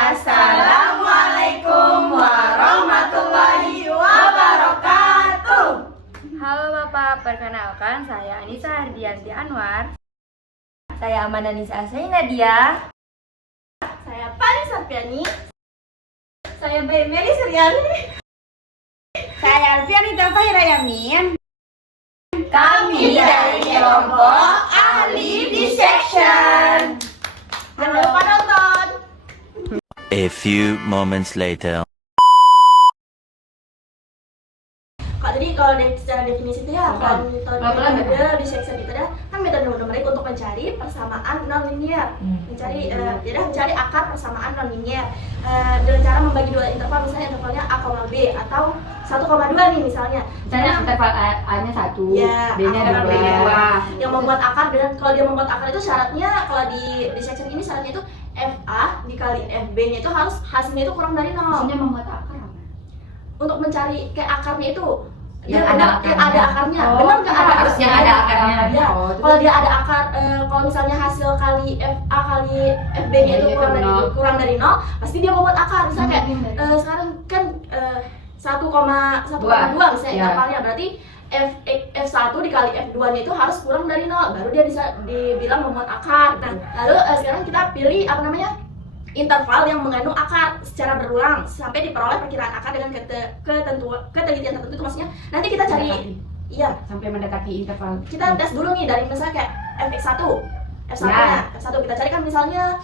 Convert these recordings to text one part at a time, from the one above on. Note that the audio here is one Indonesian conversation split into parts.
Assalamualaikum warahmatullahi wabarakatuh. Halo Bapak, perkenalkan saya Anissa Ardianti Anwar. Saya Amanda Nisa Nadia. Saya Pani Sapiani. Saya Meli Suryani. Saya Alfianita Fahira Yamin. Kami dari kelompok ahli dissection. Jangan lupa nonton. A few moments later. Kalau secara definisi itu ya metode dissection itu adalah kan metode numerik untuk mencari persamaan non linear, mencari akar persamaan non linear dengan cara membagi dua interval, misalnya intervalnya a, b atau 1,2 nih misalnya. Misalnya interval a-nya 1, ya, b-nya 2. Yang membuat akar, dan kalau dia membuat akar itu syaratnya, kalau di dissection ini syaratnya itu FA dikali FB-nya itu harus hasilnya itu kurang dari 0. Maksudnya membuat akar apa? Untuk mencari kayak akarnya itu Yang ada akarnya. Oh, Benar nggak ada harus yang ada akarnya. Ya. Oh, Kalau dia ada akar, kalau misalnya hasil kali FA kali FB-nya itu kurang dari 0, pasti dia membuat akar. Misalnya kayak sekarang kan 1,2 misalnya intervalnya, berarti F1 dikali F2-nya itu harus kurang dari 0, baru dia bisa dibilang membuat akar. Nah, lalu sekarang kita pilih interval yang mengandung akar secara berulang sampai diperoleh perkiraan akar dengan ketelitian tertentu. Itu maksudnya nanti kita cari sampai mendekati interval. Kita tes dulu nih dari misalnya kayak fx1 F1 kita cari kan misalnya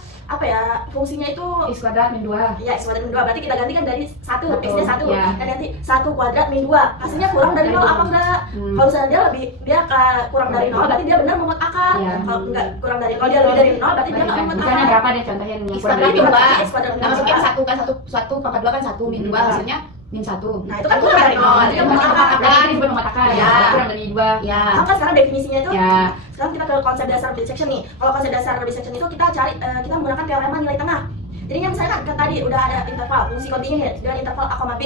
fungsinya itu X kuadrat min 2. ya, X kuadrat min 2, berarti kita ganti kan dari 1, X-nya 1 ya. dan nanti 1 kuadrat min 2, hasilnya kurang dari 0 apa enggak? Kalau misalnya dia kurang dari 0, berarti dia benar membuat akar. Kalau enggak kurang dari, kalau dia lebih dari 0, berarti dia enggak membuat akar. Misalnya berapa deh contohnya yang X kuadrat min 2. X kuadrat min 2. Nah, masukin 1 kan 1 pangkat 2 kan 1 min 2, hasilnya min 1. Nah, itu kan kurang dari 0. Dia membuat akar. Berarti ini bukan membuat akar ya. Kurang dari 2. ya. Maka sekarang definisinya itu, Ya. sekarang kita ke konsep dasar dissection nih. Kalau konsep dasar dissection itu kita menggunakan teorema nilai tengah. Jadinya misalnya kan tadi udah ada interval fungsi kontinu dengan interval a, b.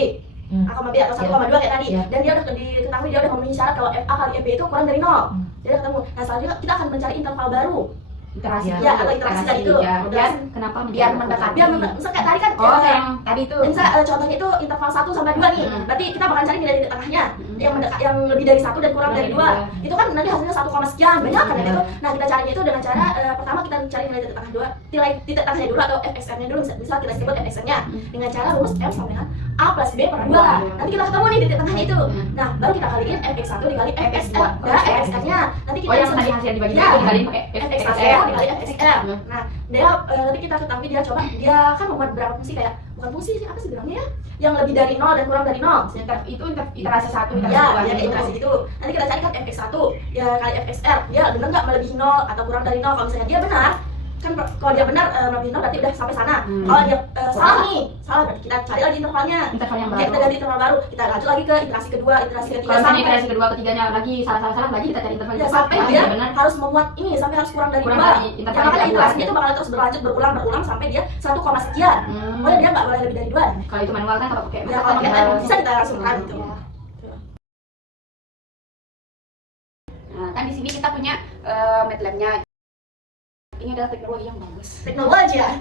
A, b atau 1,2 kayak tadi. Dan dia udah diketahui, dia udah memenuhi syarat kalau fa kali fb itu kurang dari 0. Dia udah ketemu. Nah, selanjutnya kita akan mencari interval baru. Iterasi Atau iterasi tadi itu. Biar kenapa Biar mendekati. Misalnya kayak tadi kan yang tadi itu. misalnya contohnya itu interval 1 sampai 2 nih. Berarti kita bakal cari nilai titik tengahnya yang lebih dari 1 dan kurang dari 2. Itu kan nanti hasilnya 1, sekian banyak kan itu. Nah, kita carinya itu dengan cara pertama kita cari nilai titik tengah titik tengahnya dulu atau fxr-nya dulu. Misal kita sebut fxr-nya dengan cara rumus m sama dengan a plus b per 2. Nanti kita ketemu nih titik tengahnya itu. Nah, baru kita kaliin fx1 dikali fxr fxr-nya. Nanti kita yang tadi hasil dibagi dikali pakai fx1 dikali fxr. Nah, dia nanti kita ketahui dia kan membuat berapa fungsi, kayak bukan fungsi sih, apa sih bilangnya ya? Yang lebih dari 0 dan kurang dari 0. Itu iterasi 1, iterasi 2. Ya, iterasi itu. Nanti kita cari kan fx1 ya kali fxr. Dia benar nggak melebihi 0 atau kurang dari 0. Kalau misalnya dia benar, kan kalau dia benar melebihi 0 berarti udah sampai sana. Kalau dia salah berarti kita cari lagi intervalnya. Interval yang baru. Kita ganti interval baru. Kita lanjut lagi ke iterasi kedua, iterasi ketiga, Kalau sampai iterasi kedua, ketiganya lagi salah lagi kita cari interval ya, sampai dia benar. harus memuat ini sampai harus kurang dari 2. interval Makanya yang iterasinya itu bakal terus berulang sampai dia 1, sekian. Pokoknya dia nggak boleh lebih dari 2. Kalau itu manual kan kalau pakai Ya, kalau pakai time bisa kita langsung kan gitu. Nah, kan di sini kita punya MATLAB-nya. Ini adalah teknologi yang bagus. Teknologi ya.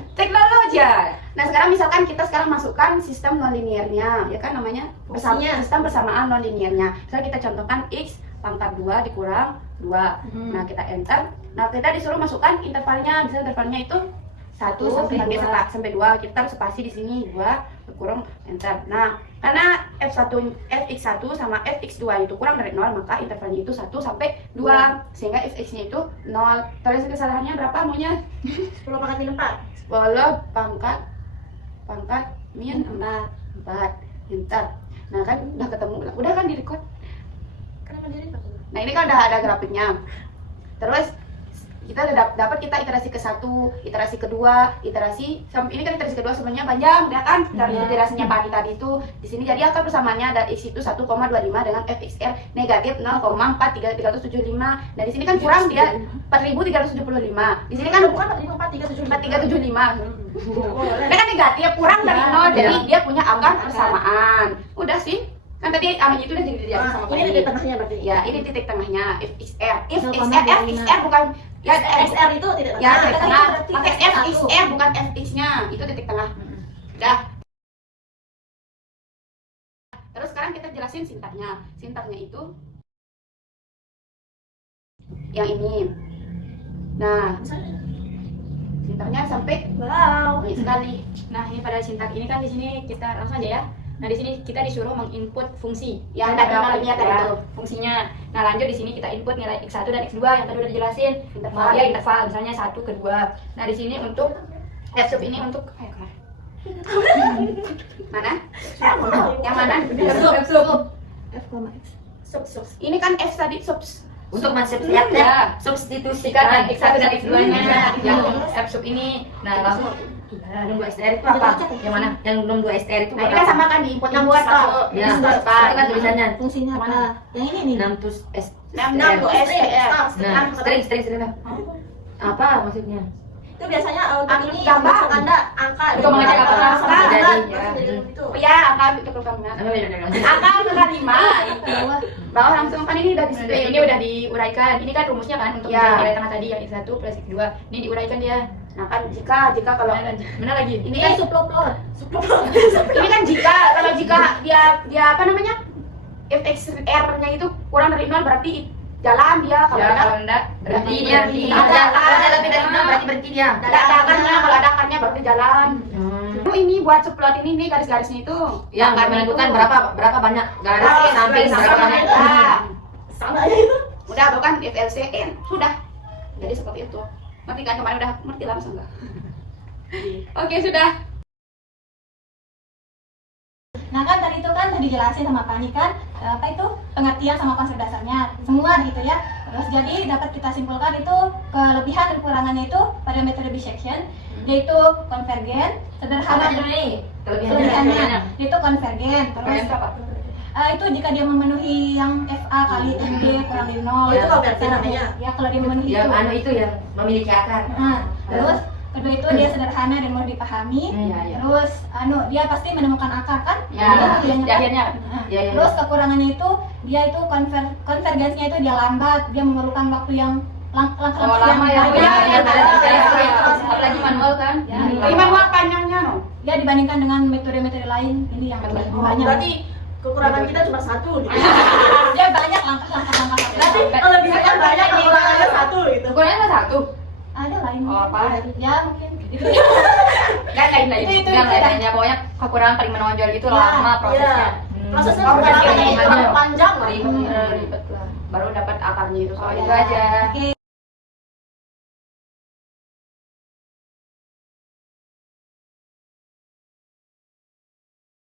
Nah, sekarang misalkan kita masukkan sistem nonlinearnya, ya kan namanya sistem persamaan nonlinearnya. Misalnya kita contohkan x pangkat 2 dikurang 2. Nah, kita enter. Nah, kita disuruh masukkan intervalnya. Misalnya intervalnya itu 1 sampai 2. Kita taruh spasi di sini 2 kurang enter. Nah, karena fx1 sama fx2 itu kurang dari 0, maka intervalnya itu 1 sampai 2. Sehingga fx-nya itu 0. Toleransi kesalahannya berapa maunya? 10 pangkat min 4. 10 pangkat min 4. Enter. Nah, kan udah ketemu. Udah kan di-record. Kenapa jadi Pak? Nah, ini kan udah ada grafiknya. Terus kita udah dapat kita iterasi ke-1, iterasi kedua, ini kan iterasi kedua sebenarnya panjang, ya kan? Dari iterasinya pagi tadi itu di sini jadi akar persamaannya dan x itu 1,25 dengan fxr negatif 0,4375. Dan di sini kan kurang dia 4375. Di sini kan bukan 4375. 4375. Dia kan negatif, kurang dari 0, jadi dia punya akar persamaan. Udah sih. Kan tadi itu udah dijelasin sama Ini titik tengahnya berarti. Ya, ini titik tengahnya fxr. Fxr bukan Ya, XR itu titik tengah. ya titik tengah. Pakai fxr bukan fx-nya. Itu titik tengah. Udah. Terus sekarang kita jelasin sintaknya. Sintaknya itu yang ini. Nah, sintaknya sampai banyak sekali. Nah, ini pada sintak ini kan di sini kita langsung aja ya. Nah, di sini kita disuruh menginput fungsi yang ada nolnya tadi itu fungsinya. Nah, lanjut di sini kita input nilai x1 dan x2 yang tadi udah dijelasin. Interval ya, interval misalnya 1 ke 2. Nah, di sini untuk f sub ini untuk mana? Yang mana? Sub. Ini kan f tadi sub. Untuk substitusikan X1 dan X2-nya yang f sub ini. Nah, langsung num 2 STR itu apa? Yang mana? Yang num 2 STR itu Nah, ini kan sama kan di inputnya buat masuk. Ya, itu kan tulisannya Fungsinya apa? Yang ini nih. 6 tus STR. 6 STR. Nah, string. Apa maksudnya? Itu biasanya untuk ini Gambar. masuk Anda angka Untuk mengecek apa yang sama jadi, jadi ya. itu. Oh ya, angka itu programnya. Angka angka 5 itu. Bawah langsung kan ini udah di situ. Ini udah diuraikan. Ini kan rumusnya kan untuk Ya. nilai tengah tadi yang x1 plus x2. Ini diuraikan dia. Nah kan jika kalau Mana lagi? ini kan subplot. Ini kan kalau jika dia apa namanya? fxr-nya itu kurang dari 0 berarti jalan dia, kalau enggak berarti dia kalau ada lebih dari 6 berarti berhenti dia. ada akarnya, kalau ada akarnya berarti jalan. Itu ini buat subplot ini nih garis-garisnya itu. Yang menentukan berapa banyak garis samping berapa banyak. Sama aja itu. Udah bukan FLCN. Sudah. Jadi seperti itu. Ngerti kan kemarin udah ngerti lah masa enggak? Oke, sudah. Nah kan tadi itu kan udah dijelasin sama Pani kan apa itu pengertian sama konsep dasarnya semua gitu ya. Terus jadi dapat kita simpulkan itu kelebihan dan kekurangannya itu pada metode bisection yaitu konvergen, sederhana nih kelebihannya yaitu konvergen. Terus itu jika dia memenuhi yang FA kali FB kurang dari 0. Oh, itu konvergen namanya. Ya kalau dia memenuhi yang itu. itu yang memiliki akar. Nah, terus kedua itu dia sederhana dan mudah dipahami. Terus dia pasti menemukan akar kan? Ya, Itu pilihannya di kan? akhirnya. Nah, Ya. Terus kekurangannya itu dia itu konvergensinya itu dia lambat, dia memerlukan waktu yang langkah Oh, lama ya. panjang. Apalagi manual kan? Ya. Ini manual panjangnya no. Ya dibandingkan dengan metode-metode lain ini yang lebih banyak. Berarti kekurangan kita cuma satu gitu. Dia banyak langkah-langkah. Berarti kelebihannya banyak, kekurangannya satu gitu. Ukurannya satu. Ada lain. Oh, apa? Ya mungkin. Kan lain-lain. Itu. Yang lain-lainnya pokoknya kekurangan paling menonjol itu Ya, lama prosesnya. Prosesnya Oh, bukan prosesnya terlalu gimana? panjang lah. Ribet lah. Baru dapat akarnya itu. Oh, Ya. itu aja. Oke.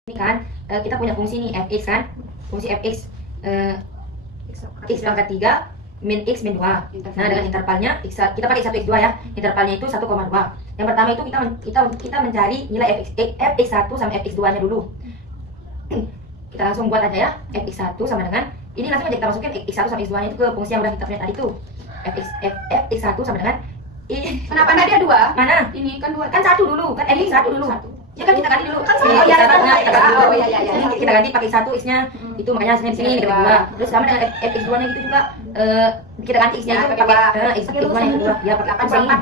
Ini kan kita punya fungsi nih fx kan, fungsi fx x pangkat 3 min x min 2. Nah, dengan intervalnya kita pakai 1 x2 ya. Intervalnya itu 1,2. Yang pertama itu kita mencari nilai fx1 sama fx2-nya dulu. Kita langsung buat aja ya. Fx1 sama dengan ini langsung aja kita masukin x1 sama x2-nya itu ke fungsi yang udah kita punya tadi tuh. fx1 sama dengan Kenapa ada dia dua? mana? Ini kan dua. Kan satu dulu, kan fx1 dulu. Ya kan kita ganti dulu. Kan Oh, sama, ya, ya, kita ganti dulu. Oh, iya. Ini kita ganti pakai 1 x-nya. Itu makanya hasilnya di sini negatif 2. Terus sama dengan fx2-nya gitu juga kita ganti x-nya Ya, itu pakai pakai x2-nya yang kedua. Ya, pakai 8 fungsi ini. 4.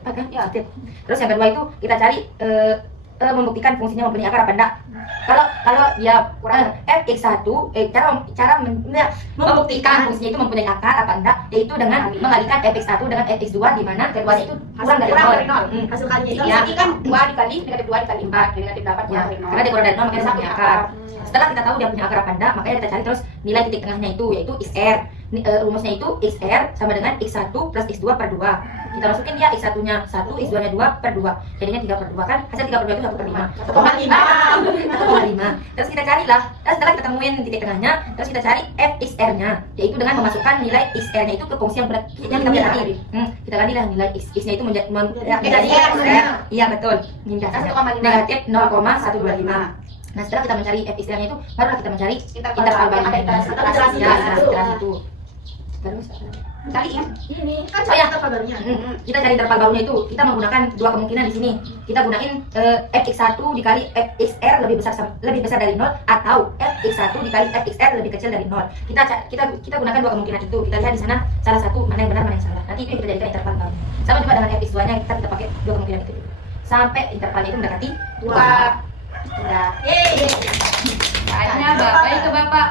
Apa kan? Ya, sip. Terus yang kedua itu kita cari membuktikan fungsinya mempunyai akar apa enggak. Kalau dia fx1 cara membuktikan fungsinya itu mempunyai akar apa enggak yaitu dengan mengalihkan fx1 dengan fx2 di mana keduanya itu kurang dari 0. Hasil kalinya itu. Ya. Ini kan 2 dikali negatif 2 dikali 4 negatif 8 Ya, kurang dari 0. karena dia kurang dari 0 makanya dia punya akar. Setelah kita tahu dia punya akar apa enggak, makanya kita cari terus nilai titik tengahnya itu yaitu xr. Rumusnya itu xr sama dengan x1 plus x2 per 2. Kita masukin ya x1-nya 1, x2-nya 2 per 2. Jadinya 3 per 2 kan? Hasil 3 per 2 itu 1 per 5. 1,5. Terus kita carilah. Terus setelah kita temuin titik tengahnya, terus kita cari fxr-nya, yaitu dengan memasukkan nilai xr-nya itu ke fungsi yang kita punya tadi. Kita gantilah nilai x-nya itu menjadi xr. Iya betul. Negatif 0,125. Nah, setelah kita mencari fxr-nya itu, barulah kita mencari interval barunya. Ya, setelah itu. Terus Kali ya. Ini kan Oh, ya. cara kabarnya. kita cari interval barunya itu, kita menggunakan dua kemungkinan di sini. Kita gunain fx1 dikali fxr lebih besar dari 0 atau fx1 dikali fxr lebih kecil dari 0. Kita gunakan dua kemungkinan itu. Kita lihat di sana salah satu mana yang benar mana yang salah. Nanti itu yang kita jadikan interval baru. Sama juga dengan fx2-nya kita pakai dua kemungkinan itu. sampai intervalnya itu mendekati 2. Udah. Tanya Bapak ke Bapak.